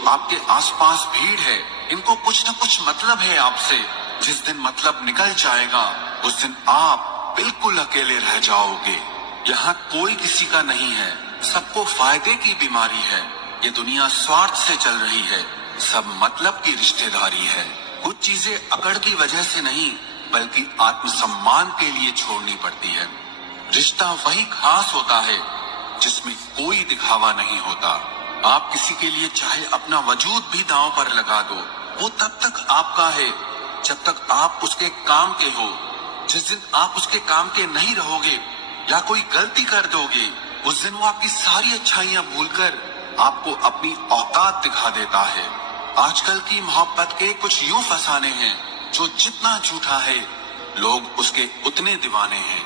जो आपके आसपास भीड़ है, इनको कुछ न कुछ मतलब है आपसे। जिस दिन मतलब निकल जाएगा, उस दिन आप बिल्कुल अकेले रह जाओगे। यहाँ कोई किसी का नहीं है, सबको फायदे की बीमारी है। ये दुनिया स्वार्थ से चल रही है, सब मतलब की रिश्तेदारी है। कुछ चीजें अकड़ की वजह से नहीं, बल्कि आत्मसम्मान के लिए छोड़नी पड़ती है। रिश्ता वही खास होता है जिसमें कोई दिखावा नहीं होता। आप किसी के लिए चाहे अपना वजूद भी दांव पर लगा दो, वो तब तक आपका है जब तक आप उसके काम के हो। जिस दिन आप उसके काम के नहीं रहोगे या कोई गलती कर दोगे, उस दिन वो आपकी सारी अच्छाइयां भूलकर आपको अपनी औकात दिखा देता है। आजकल की मोहब्बत के कुछ यूं फसाने हैं, जो जितना झूठा है लोग उसके उतने दीवाने हैं।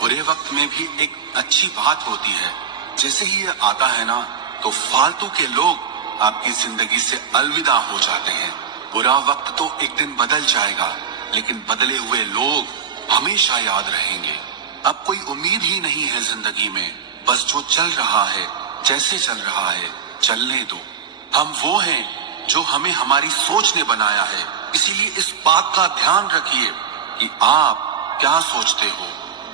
बुरे वक्त में भी एक अच्छी बात होती है, जैसे ही ये आता है ना, तो फालतू के लोग आपकी जिंदगी से अलविदा हो जाते हैं। बुरा वक्त तो एक दिन बदल जाएगा, लेकिन बदले हुए लोग हमेशा याद रहेंगे। अब कोई उम्मीद ही नहीं है जिंदगी में, बस जो चल रहा है, जैसे चल रहा है, चलने दो। हम वो हैं जो हमें हमारी सोच ने बनाया है, इसीलिए इस बात का ध्यान रखिए कि आप क्या सोचते हो।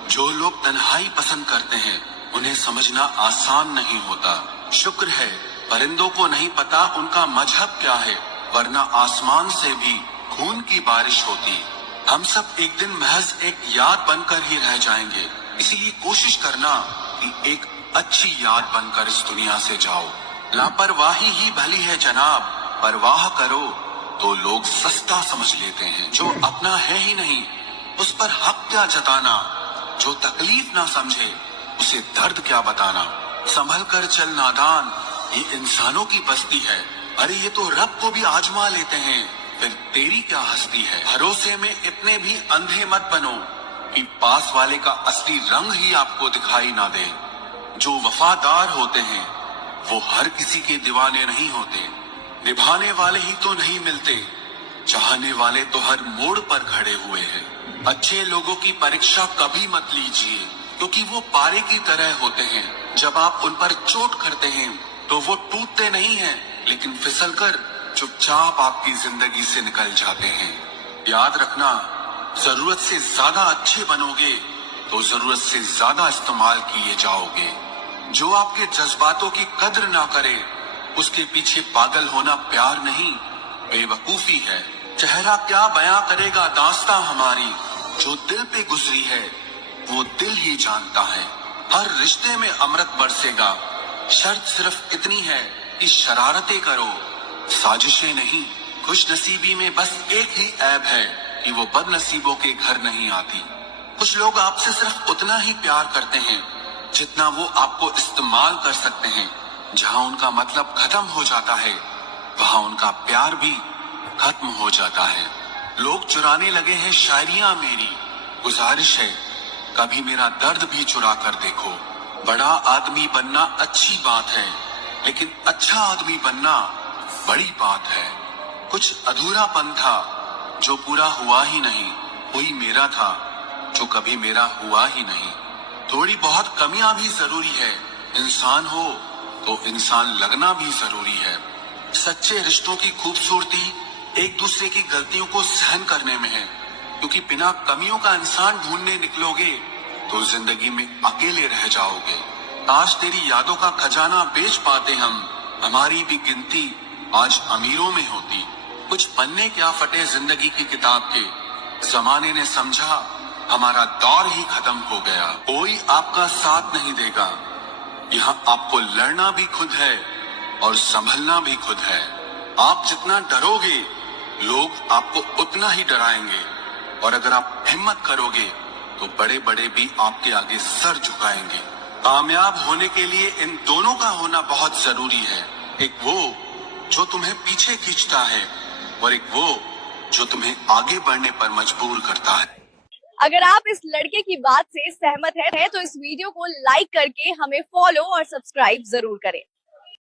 जो लोग तन्हाई पसंद करते हैं, उन्हें समझना आसान नहीं होता। शुक्र है परिंदों को नहीं पता उनका मजहब क्या है, वरना आसमान से भी खून की बारिश होती। हम सब एक दिन महज एक याद बनकर ही रह जाएंगे, इसीलिए कोशिश करना कि एक अच्छी याद बनकर इस दुनिया से जाओ। लापरवाही ही भली है जनाब, परवाह करो तो लोग सस्ता समझ लेते हैं। जो अपना है ही नहीं, उस पर हक क्या जताना। जो तकलीफ ना समझे, उसे दर्द क्या बताना। संभल कर चल नादान, ये इंसानों की बस्ती है। अरे ये तो रब को भी आजमा लेते हैं, फिर तेरी क्या हस्ती है। भरोसे में इतने भी अंधे मत बनो कि पास वाले का असली रंग ही आपको दिखाई ना दे। जो वफादार होते हैं वो हर किसी के दीवाने नहीं होते। निभाने वाले ही तो नहीं मिलते, चाहने वाले तो हर मोड़ पर खड़े हुए हैं। अच्छे लोगों की परीक्षा कभी मत लीजिए, क्योंकि वो पारे की तरह होते हैं। जब आप उन पर चोट करते हैं तो वो टूटते नहीं हैं, लेकिन फिसलकर चुपचाप आपकी जिंदगी से निकल जाते हैं। याद रखना, जरूरत से ज्यादा अच्छे बनोगे तो जरूरत से ज्यादा इस्तेमाल किए जाओगे। जो आपके जज्बातों की कद्र ना करे, उसके पीछे पागल होना प्यार नहीं, बेवकूफी है। चेहरा क्या बयां करेगा दास्तां हमारी, जो दिल पे गुजरी है वो दिल ही जानता है। हर रिश्ते में अमृत बरसेगा, शर्त सिर्फ इतनी है कि शरारतें करो, साजिशें नहीं। खुश नसीबी में बस एक ही ऐब है कि वो बदनसीबों के घर नहीं आती। कुछ लोग आपसे सिर्फ उतना ही प्यार करते हैं जितना वो आपको इस्तेमाल कर सकते हैं। जहां उनका मतलब खत्म हो जाता है, वहां उनका प्यार भी खत्म हो जाता है। लोग चुराने लगे हैं शायरियां मेरी, गुजारिश है कभी मेरा दर्द भी चुरा कर देखो। बड़ा आदमी बनना अच्छी बात है, लेकिन अच्छा आदमी बनना बड़ी बात है। कुछ अधूरापन था जो पूरा हुआ ही नहीं, कोई मेरा था जो कभी मेरा हुआ ही नहीं। थोड़ी बहुत कमियां भी जरूरी है, इंसान हो तो इंसान लगना भी जरूरी है। सच्चे रिश्तों की खूबसूरती एक दूसरे की गलतियों को सहन करने में है, क्योंकि बिना कमियों का इंसान ढूंढने निकलोगे तो जिंदगी में अकेले रह जाओगे। काश तेरी यादों का खजाना बेच पाते हम, हमारी भी गिनती आज अमीरों में होती। कुछ पन्ने क्या फटे जिंदगी की किताब के, जमाने ने समझा हमारा दौर ही खत्म हो गया। कोई आपका साथ नहीं देगा, यहाँ आपको लड़ना भी खुद है और संभलना भी खुद है। आप जितना डरोगे, लोग आपको उतना ही डराएंगे, और अगर आप हिम्मत करोगे तो बड़े बड़े भी आपके आगे सर झुकाएंगे। कामयाब होने के लिए इन दोनों का होना बहुत जरूरी है। एक वो जो तुम्हें पीछे खींचता है, और एक वो जो तुम्हें आगे बढ़ने पर मजबूर करता है। अगर आप इस लड़के की बात से सहमत हैं तो इस वीडियो को लाइक करके हमें फॉलो और सब्सक्राइब जरूर करें।